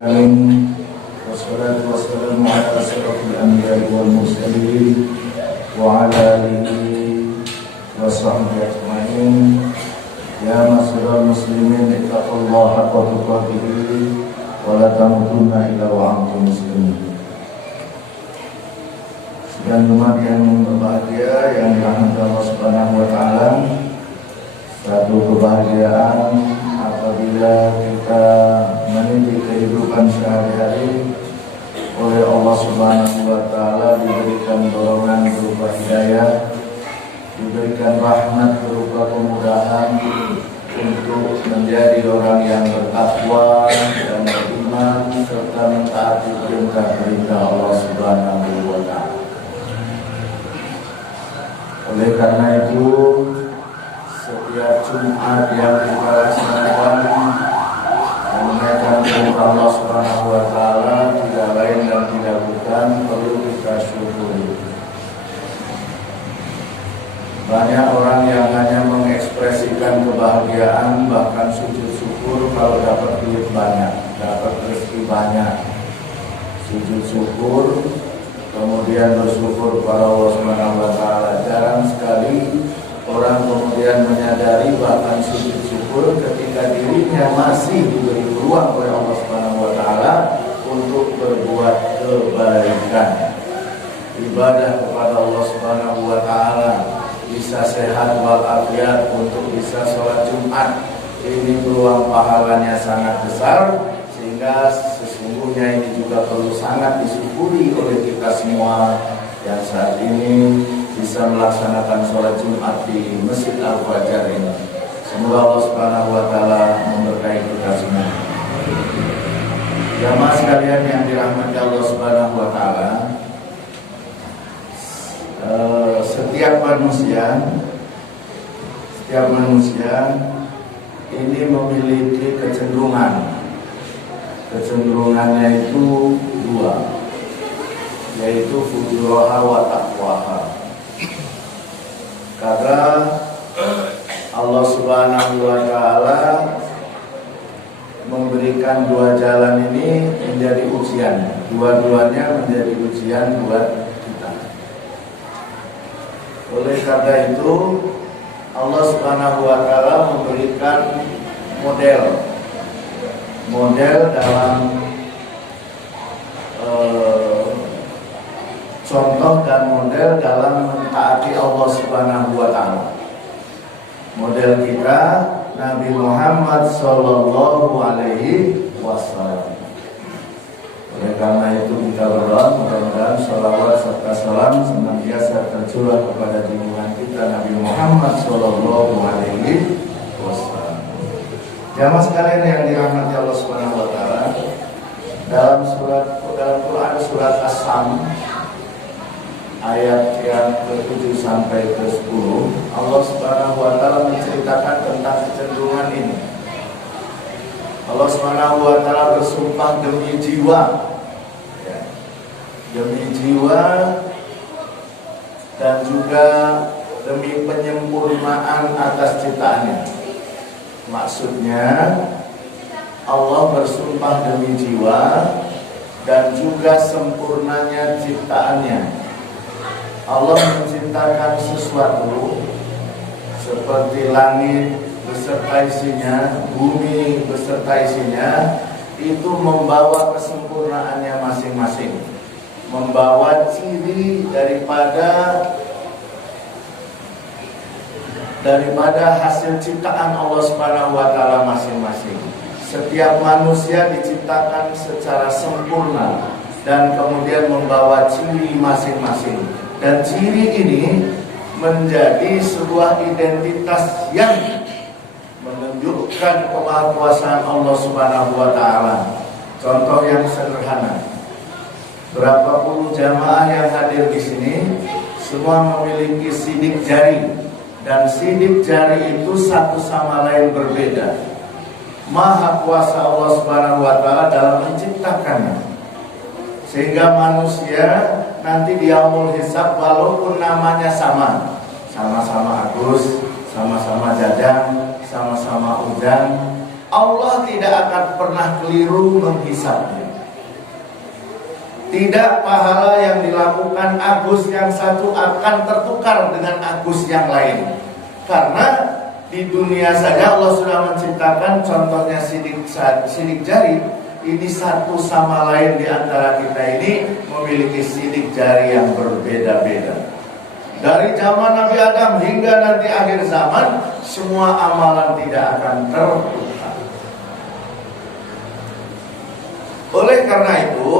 Amin. Wassalatu wassalamu ala asyrafil anbiya'i wal mursalin wa ala alihi wa sahbihi ajma'in. Ya ma'asyiral muslimin, ittaqullaha haqqa tuqatih wa la tamutunna illa wa antum muslimun. Dan umat yang berbahagia yang dirahmati Allah Subhanahu wa taala, satu kebahagiaan apabila kita meniti kehidupan sehari-hari oleh Allah Subhanahu wa taala, diberikan dorongan berupa hidayah, diberikan rahmat berupa kemudahan untuk menjadi orang yang bertakwa dan beriman serta mentaati perintah-perintah Allah Subhanahu wa taala. Oleh karena itu, setiap Jumat yang kita laksanakan menunaikan perintah Allah Subhanahu wa taala tidak lain dan tidak bukan perlu kita syukuri. Banyak orang yang hanya mengekspresikan kebahagiaan, bahkan sujud syukur kalau dapat duit banyak, dapat rezeki banyak. Sujud syukur, kemudian bersyukur kepada Allah Subhanahu wa taala. Jarang sekali orang kemudian menyadari bahkan sujud syukur ketika dirinya masih diberi peluang oleh Allah Subhanahu wa taala untuk berbuat kebaikan. Ibadah kepada Allah Subhanahu wa taala, bisa sehat walafiat untuk bisa sholat Jumat. Ini peluang pahalanya sangat besar, sehingga sesungguhnya ini juga perlu sangat disyukuri oleh kita semua yang saat ini bisa melaksanakan sholat Jumat di Masjid Al-Fajar ini. Semoga Allah Subhanahu wa taala memberkahi kita semua. Jamaah sekalian yang dirahmati Allah Subhanahu wa taala, setiap manusia ini memiliki kecenderungan. Kecenderungannya itu dua, yaitu fujuraha wa taqwaha. Karena Allah Subhanahu wa taala memberikan dua jalan ini menjadi ujian. Dua-duanya menjadi ujian buat kita. Oleh karena itu, Allah Subhanahu wa taala memberikan model dalam contoh dan model dalam mentaati Allah Subhanahu wa taala. Model kita Nabi Muhammad sallallahu alaihi wasallam. Oleh karena itu kita berdoa mudah-mudahan sholawat serta salam senantiasa tercurah kepada junjungan kita Nabi Muhammad sallallahu alaihi wasallam. Jamaah sekalian yang dirahmati Allah Subhanahu wa taala, dalam Quran surat As-Sam ayat yang ke-7 sampai ke-10, Allah Subhanahu wa taala menceritakan tentang kecenderungan ini. Allah Subhanahu wa taala bersumpah demi jiwa, demi jiwa dan juga demi penyempurnaan atas ciptaannya. Maksudnya Allah bersumpah demi jiwa dan juga sempurnanya ciptaannya. Allah menciptakan sesuatu seperti langit beserta isinya, bumi beserta isinya, itu membawa kesempurnaannya masing-masing, membawa ciri daripada hasil ciptaan Allah Subhanahu wa taala masing-masing. Setiap manusia diciptakan secara sempurna dan kemudian membawa ciri masing-masing. Dan ciri ini menjadi sebuah identitas yang menunjukkan kemahakuasaan Allah Subhanahu wa taala. Contoh yang sederhana, berapa puluh jamaah yang hadir di sini semua memiliki sidik jari, dan sidik jari itu satu sama lain berbeda. Maha kuasa Allah Subhanahu wa taala dalam menciptakannya, sehingga manusia nanti di yaumul hisab walaupun namanya sama-sama Agus, sama-sama Jajang, sama-sama Ujang, Allah tidak akan pernah keliru menghisabnya. Tidak pahala yang dilakukan Agus yang satu akan tertukar dengan Agus yang lain. Karena di dunia saja Allah sudah menciptakan, contohnya sidik jari. Ini satu sama lain di antara kita ini memiliki sidik jari yang berbeda-beda. Dari zaman Nabi Adam hingga nanti akhir zaman, semua amalan tidak akan tertukar. Oleh karena itu,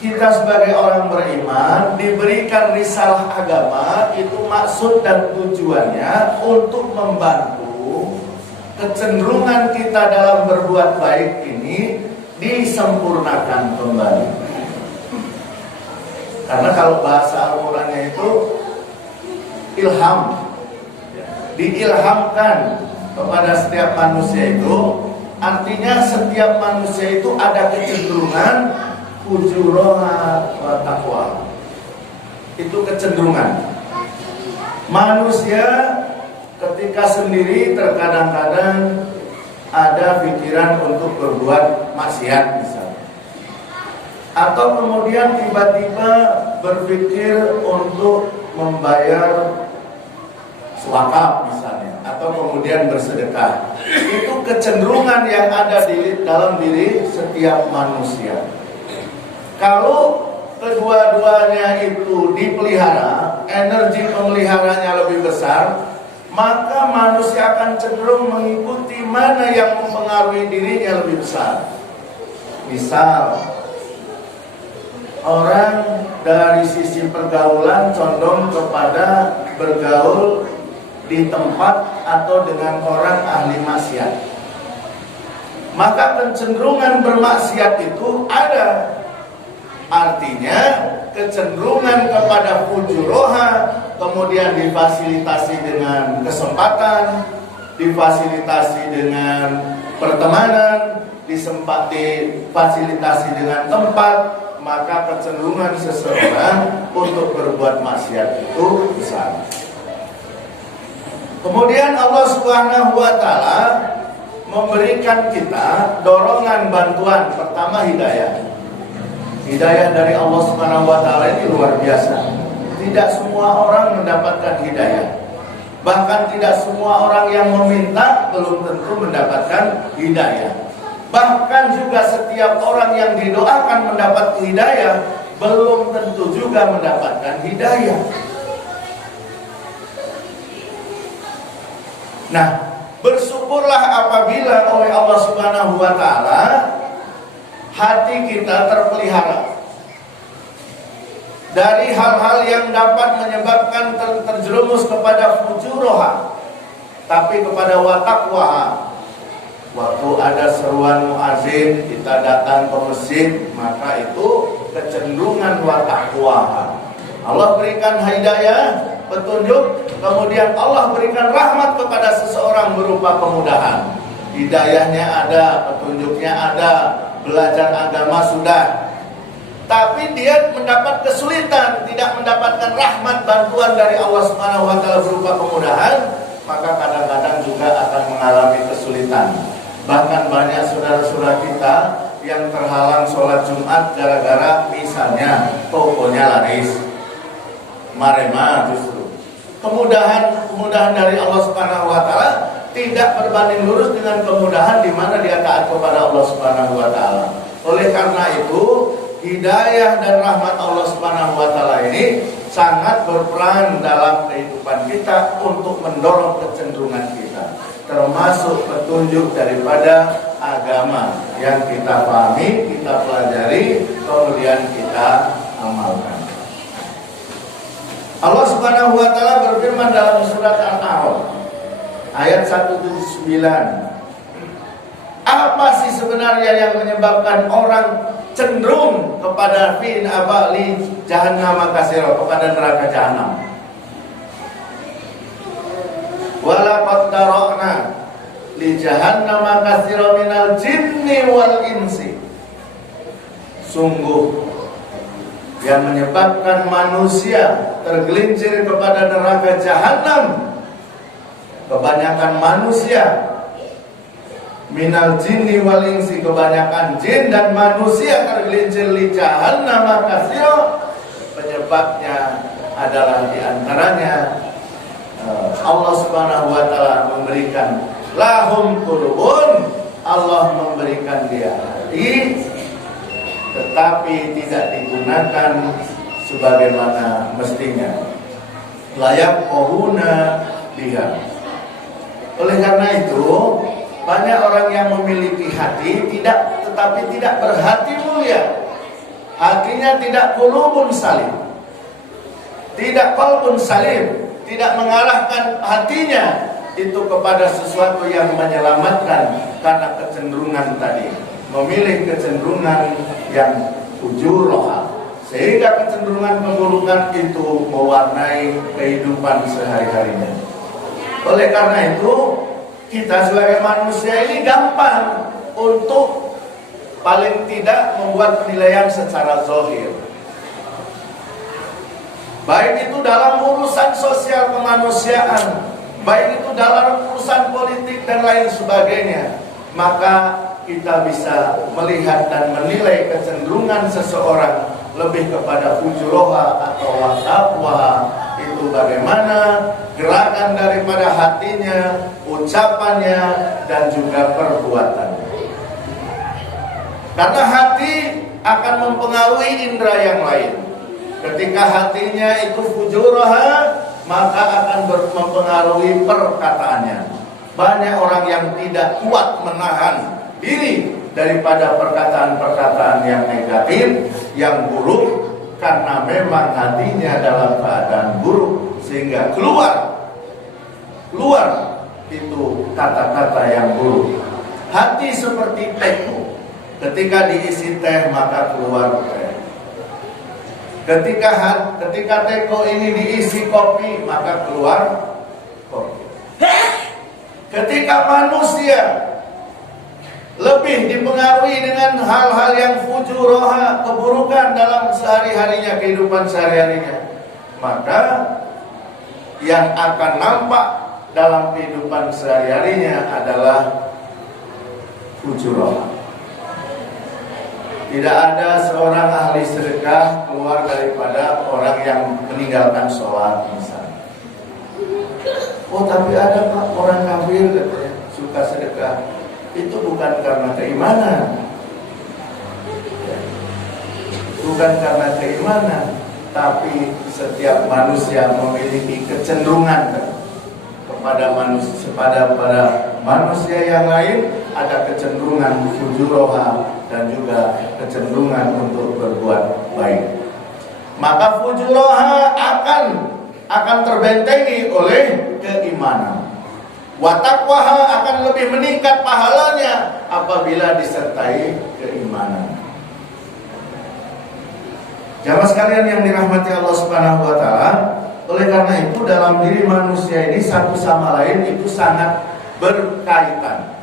kita sebagai orang beriman diberikan risalah agama, itu maksud dan tujuannya untuk membantu kecenderungan kita dalam berbuat baik ini disempurnakan kembali. Karena kalau bahasa Al-Qurannya itu ilham, diilhamkan kepada setiap manusia itu, artinya setiap manusia itu ada kecenderungan fujuroha wa taqwa. Itu kecenderungan manusia ketika sendiri terkadang-kadang ada pikiran untuk berbuat maksiat misalnya, atau kemudian tiba-tiba berpikir untuk membayar wakaf misalnya, atau kemudian bersedekah. Itu kecenderungan yang ada di dalam diri setiap manusia. Kalau kedua-duanya itu dipelihara, energi pemeliharanya lebih besar, maka manusia akan cenderung mengikuti mana yang mempengaruhi dirinya lebih besar. Misal, orang dari sisi pergaulan condong kepada bergaul di tempat atau dengan orang ahli maksiat, maka kecenderungan bermaksiat itu ada. Artinya kecenderungan kepada fujuroha, kemudian difasilitasi dengan kesempatan, difasilitasi dengan pertemanan, difasilitasi dengan tempat, maka kecenderungan seseorang untuk berbuat maksiat itu besar. Kemudian Allah Subhanahu wa Ta'ala memberikan kita dorongan bantuan. Pertama, hidayah. Hidayah dari Allah Subhanahu wa Ta'ala ini luar biasa. Tidak semua orang mendapatkan hidayah. Bahkan tidak semua orang yang meminta belum tentu mendapatkan hidayah. Bahkan juga setiap orang yang didoakan mendapat hidayah belum tentu juga mendapatkan hidayah. Nah, bersyukurlah apabila oleh Allah Subhanahu wa Ta'ala hati kita terpelihara dari hal-hal yang dapat menyebabkan terjerumus kepada fujuroha, tapi kepada wataqwaha. Waktu ada seruan muazin, kita datang ke masjid, maka itu kecenderungan wataqwaha. Allah berikan hidayah, petunjuk, kemudian Allah berikan rahmat kepada seseorang berupa kemudahan. Hidayahnya ada, petunjuknya ada, belajar agama sudah, tapi dia mendapat kesulitan, tidak mendapatkan rahmat bantuan dari Allah Subhanahu wa Ta'ala berupa kemudahan, maka kadang-kadang juga akan mengalami kesulitan. Bahkan banyak saudara-saudara kita yang terhalang sholat Jumat gara-gara misalnya tokonya laris, marema justru. Kemudahan dari Allah Subhanahu wa Ta'ala tidak berbanding lurus dengan kemudahan di mana dia taat kepada Allah Subhanahu wa Ta'ala. Oleh karena itu, hidayah dan rahmat Allah Subhanahu wa Ta'ala ini sangat berperan dalam kehidupan kita untuk mendorong kecenderungan kita, termasuk petunjuk daripada agama yang kita pahami, kita pelajari, kemudian kita amalkan. Allah Subhanahu wa Ta'ala berfirman dalam surat Al-A'raf ayat 179. Apa sih sebenarnya yang menyebabkan orang cenderung kepada fin abali jahannam kasira, kepada neraka jahanam? Wala qad dara'na li jahannam kasira minal jinni wal insi. Sungguh yang menyebabkan manusia tergelincir kepada neraka jahanam, kebanyakan manusia minal jinni wal insi, kebanyakan jin dan manusia tergelincir li jahannam katsira. Penyebabnya adalah diantaranya Allah Subhanahu wa taala memberikan lahum qulubun, Allah memberikan dia hati, tetapi tidak digunakan sebagaimana mestinya. Layak kohuna biha. Oleh karena itu, banyak orang yang memiliki hati tetapi tidak berhati mulia. Hatinya tidak qulubun salim, tidak qalbun salim, tidak mengarahkan hatinya itu kepada sesuatu yang menyelamatkan, karena kecenderungan tadi, memilih kecenderungan yang fujurah, sehingga kecenderungan keburukan itu mewarnai kehidupan sehari-harinya. Oleh karena itu, kita sebagai manusia ini gampang untuk paling tidak membuat penilaian secara zahir. Baik itu dalam urusan sosial kemanusiaan, baik itu dalam urusan politik dan lain sebagainya, maka kita bisa melihat dan menilai kecenderungan seseorang lebih kepada fujuroha atau wataqwa, itu bagaimana gerakan daripada hatinya, ucapannya, dan juga perbuatannya. Karena hati akan mempengaruhi indera yang lain. Ketika hatinya itu fujuroha, maka akan mempengaruhi perkataannya. Banyak orang yang tidak kuat menahan diri daripada perkataan-perkataan yang negatif, yang buruk, karena memang hatinya dalam keadaan buruk, sehingga keluar itu kata-kata yang buruk. Hati seperti teko, ketika diisi teh maka keluar teh. Ketika teko ini diisi kopi maka keluar kopi. Ketika manusia lebih dipengaruhi dengan hal-hal yang fujuroha, keburukan dalam sehari-harinya, kehidupan sehari-harinya, maka yang akan nampak dalam kehidupan sehari-harinya adalah fujuroha. Tidak ada seorang ahli sedekah keluar daripada orang yang meninggalkan sholat misalnya. Oh tapi ada Pak, orang kafir katanya suka sedekah. Itu bukan karena keimanan, bukan karena keimanan, tapi setiap manusia memiliki kecenderungan kepada manusia yang lain, ada kecenderungan fujuroha dan juga kecenderungan untuk berbuat baik. Maka fujuroha akan terbentengi oleh keimanan. Wataqwaha akan lebih meningkat pahalanya apabila disertai keimanan. Jamaah sekalian yang dirahmati Allah Subhanahu wa taala, oleh karena itu dalam diri manusia ini satu sama lain itu sangat berkaitan.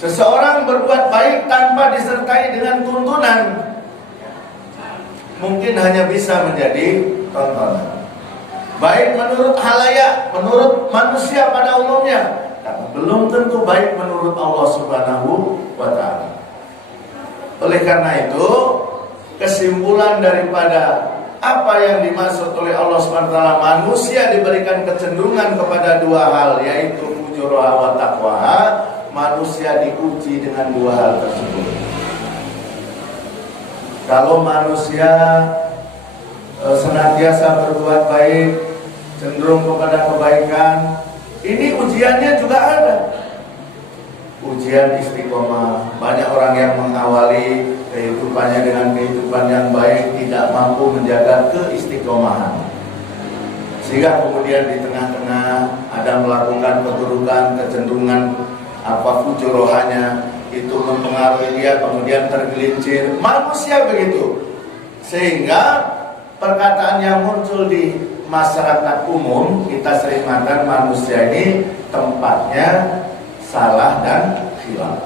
Seseorang berbuat baik tanpa disertai dengan tuntunan, mungkin hanya bisa menjadi tontonan. Baik menurut halayak, menurut manusia pada umumnya, tapi belum tentu baik menurut Allah Subhanahu wa taala. Oleh karena itu, kesimpulan daripada apa yang dimaksud oleh Allah Subhanahu wa taala, manusia diberikan kecenderungan kepada dua hal, yaitu fujurah wa taqwa. Manusia diuji dengan dua hal tersebut. Kalau manusia senantiasa berbuat baik, cenderung kepada kebaikan, ini ujiannya juga ada. Ujian istiqomah. Banyak orang yang mengawali kehidupannya dengan kehidupan yang baik, tidak mampu menjaga keistiqomahan, sehingga kemudian di tengah-tengah ada melakukan keburukan, kecenderungan fujurohanya itu mempengaruhi dia, kemudian tergelincir. Manusia begitu, sehingga perkataan yang muncul di masyarakat umum, kita sering mengatakan manusia ini tempatnya salah dan hilaf.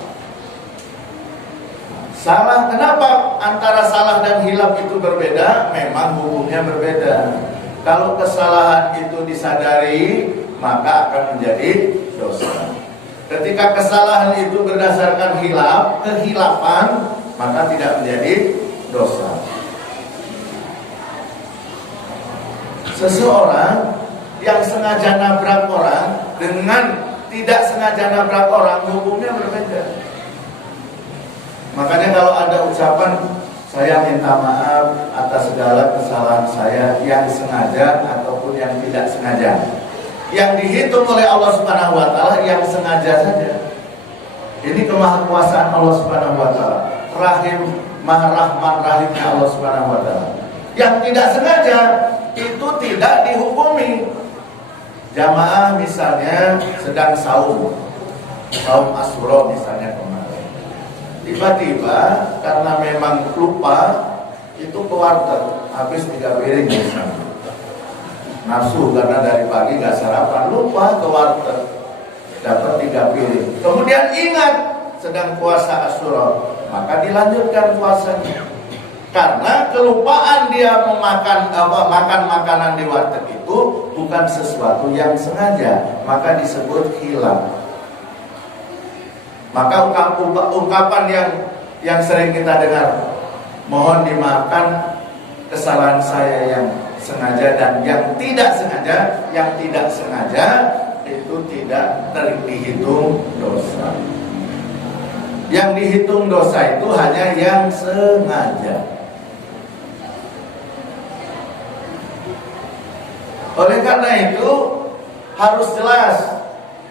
Salah, kenapa antara salah dan hilaf itu berbeda? Memang hukumnya berbeda. Kalau kesalahan itu disadari, maka akan menjadi dosa. Ketika kesalahan itu berdasarkan kehilafan, maka tidak menjadi dosa. Seseorang yang sengaja nabrak orang dengan tidak sengaja nabrak orang, hukumnya berbeda. Makanya kalau ada ucapan, saya minta maaf atas segala kesalahan saya yang sengaja ataupun yang tidak sengaja, yang dihitung oleh Allah Subhanahu wa taala yang sengaja saja. Ini kemahakuasaan Allah Subhanahu wa taala. Rahim, Maha Rahman Rahimnya Allah Subhanahu wa taala. Yang tidak sengaja itu tidak dihukumi. Jamaah misalnya sedang saum Asyura misalnya kemarin, tiba-tiba karena memang lupa itu ke warteg habis 3 piring misalnya. Nafsu karena dari pagi gak sarapan, lupa ke warteg dapat 3 piring. Kemudian ingat sedang puasa Asyura, maka dilanjutkan puasanya. Karena kelupaan dia makan makanan di warteg itu bukan sesuatu yang sengaja, maka disebut hilaf. Maka ungkapan yang sering kita dengar, mohon dimaafkan kesalahan saya yang sengaja dan yang tidak sengaja, itu tidak dihitung dosa. Yang dihitung dosa itu hanya yang sengaja. Oleh karena itu harus jelas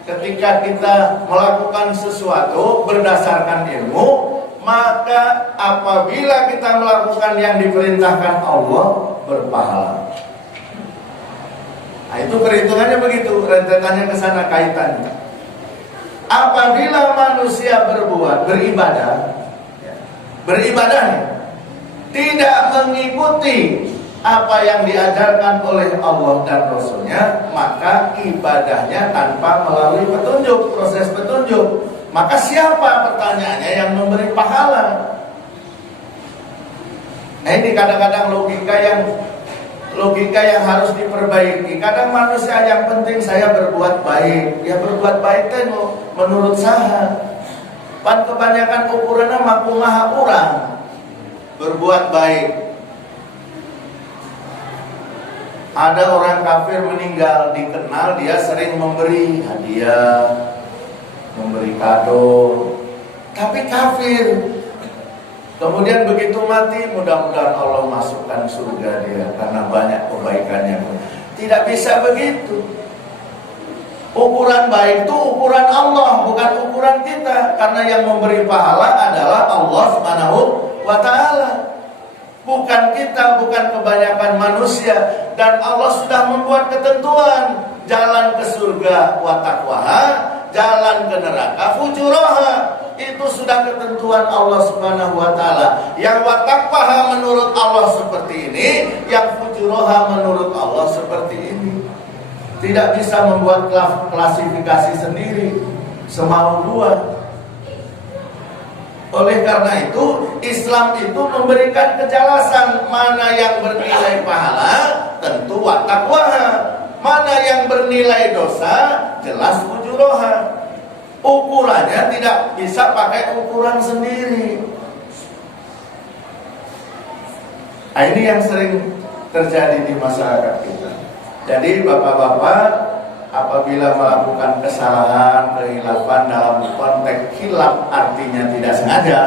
ketika kita melakukan sesuatu berdasarkan ilmu, maka apabila kita melakukan yang diperintahkan Allah, berpahala. Nah, itu perhitungannya begitu, rentetannya ke sana kaitannya. Apabila manusia beribadah tidak mengikuti apa yang diajarkan oleh Allah dan Rasulnya, maka ibadahnya tanpa melalui petunjuk, proses petunjuk. Maka siapa pertanyaannya yang memberi pahala? Nah, ini kadang-kadang logika yang harus diperbaiki. Kadang manusia yang penting saya berbuat baik. Ya berbuat baik itu menurut saya. Pan kebanyakan ukurannya maha orang berbuat baik. Ada orang kafir meninggal, dikenal dia sering memberi hadiah, memberi kado, tapi kafir. Kemudian begitu mati, mudah-mudahan Allah masukkan surga dia karena banyak kebaikannya. Tidak bisa begitu. Ukuran baik itu ukuran Allah, bukan ukuran kita. Karena yang memberi pahala adalah Allah Subhanahu wa taala. Bukan kita, bukan kebanyakan manusia. Dan Allah sudah membuat ketentuan. Jalan ke surga wa taqwaha, jalan ke neraka fujuraha. Itu sudah ketentuan Allah Subhanahu wa taala. Yang wa taqwaha menurut Allah seperti ini, yang fujuraha menurut Allah seperti ini. Tidak bisa membuat klasifikasi sendiri semau gua. Oleh karena itu, Islam itu memberikan kejelasan mana yang bernilai pahala, tentu wa taqwaha. Mana yang bernilai dosa, jelas fujuraha. Ukurannya tidak bisa pakai ukuran sendiri. Nah, ini yang sering terjadi di masyarakat kita. Jadi bapak-bapak, apabila melakukan kesalahan, kehilafan dalam konteks hilaf artinya tidak sengaja,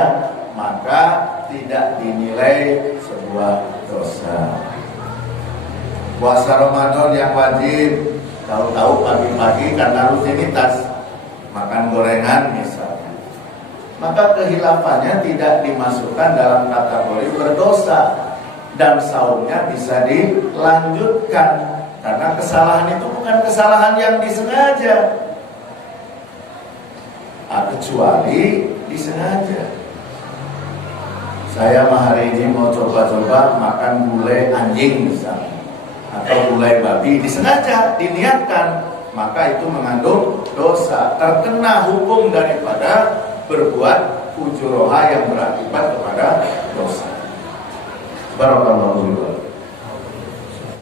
maka tidak dinilai sebuah dosa. Puasa Ramadan yang wajib, tahu-tahu pagi-pagi karena rutinitas makan gorengan misalnya, maka kehilafannya tidak dimasukkan dalam kategori berdosa dan saumnya bisa dilanjutkan. Karena kesalahan itu bukan kesalahan yang disengaja, kecuali disengaja. Saya hari ini mau coba-coba makan gulai anjing misalnya, atau gulai babi, disengaja, diniatkan, maka itu mengandung dosa, terkena hukum daripada berbuat fujuraha yang berakibat kepada dosa. Barakallahu fiikum.